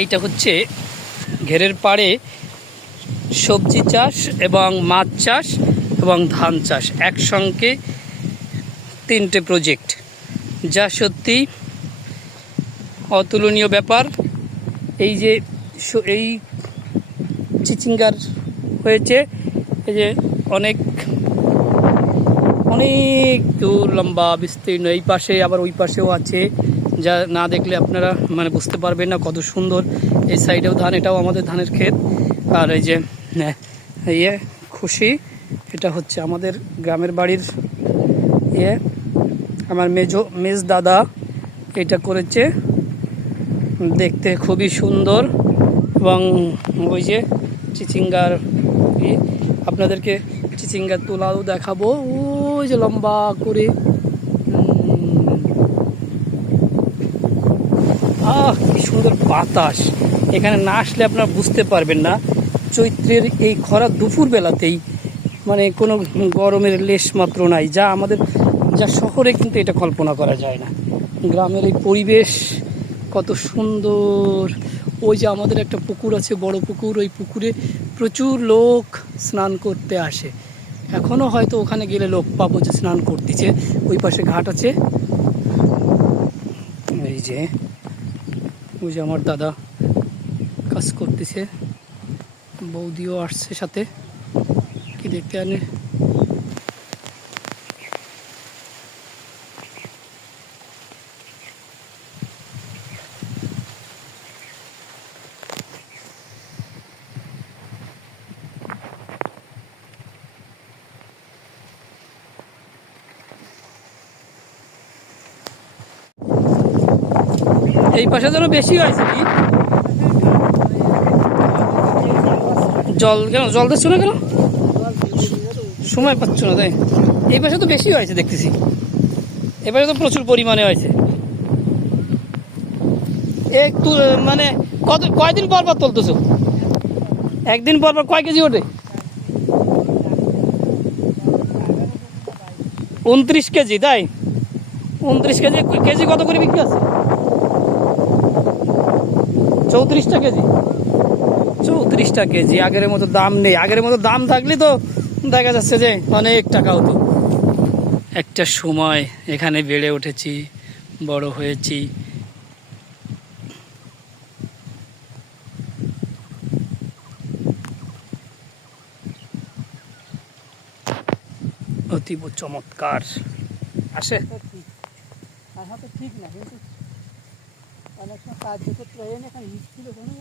এইটা হচ্ছে ঘেরের পাড়ে সবজি চাষ এবং মাছ চাষ এবং ধান চাষ একসঙ্গে তিনটে প্রজেক্ট যা সত্যি অতুলনীয় ব্যাপার। এই যে এই চিচিঙ্গার হয়েছে, এই যে অনেক অনেক দূর লম্বা বিস্তীর্ণ, এই পাশে আবার ওই পাশেও আছে। যা না দেখলে আপনারা মানে বুঝতে পারবেন না কত সুন্দর। এই সাইডেও ধান এটাও আমাদের ধানের ক্ষেত। আর এই যে হ্যাঁ, ইয়ে খুশি এটা হচ্ছে আমাদের গ্রামের বাড়ির ইয়ে। আমার মেজো মেজ দাদা এটা করেছে। দেখতে খুবই সুন্দর। এবং ওই যে চিচিঙ্গার আপনাদেরকে চিচিঙ্গার তোলাও দেখাবো। ওই যে লম্বা করে। আহ, কি সুন্দর বাতাস। এখানে না আসলে আপনারা বুঝতে পারবেন না। চৈত্রের এই খরা দুপুর বেলাতেই মানে কোনো গরমের লেশ মাত্র নাই, যা আমাদের, যা শহরে কিন্তু এটা কল্পনা করা যায় না। গ্রামের এই পরিবেশ কত সুন্দর। ওই যে আমাদের একটা পুকুর আছে, বড় পুকুর, ওই পুকুরে প্রচুর লোক স্নান করতে আসে। এখনও হয়তো ওখানে গেলে লোক পাবো যে স্নান করতেছে। ওই পাশে ঘাট আছে। এই যে ওই যে আমার দাদা কাজ করতেছে বৌদিও আসছে সাথে কি দেখতে আনে? এই পাশে যেন বেশি হয়েছে কি। জল কেন? জল দিচ্ছ না কেন? সময় পাচ্ছ না, তাই? এই পাশে তো বেশি হয়েছে, দেখতেছি। এই পাশে তো প্রচুর পরিমাণে হয়েছে। একটু মানে কত, কয়দিন পর পর তুলতেছো? একদিন পর পর কয় কেজি ওঠে? উনত্রিশ কেজি, তাই? উনত্রিশ কেজি কেজি কত করে বিক্রি আছে? চৌত্রিশটা কেজি। চৌত্রিশটা কেজি আগের মতো দাম নেই। আগের মতো দাম থাকলে তো দেখা যাচ্ছে যে অনেক টাকা হতো। একটা সময় এখানে বেড়ে উঠেছি বড় হয়েছি। অতীব চমৎকার। আসে। ঠিক না কিন্তু অনেক সময় কাজ করতে পারি না এখন হিট ছিল কোনো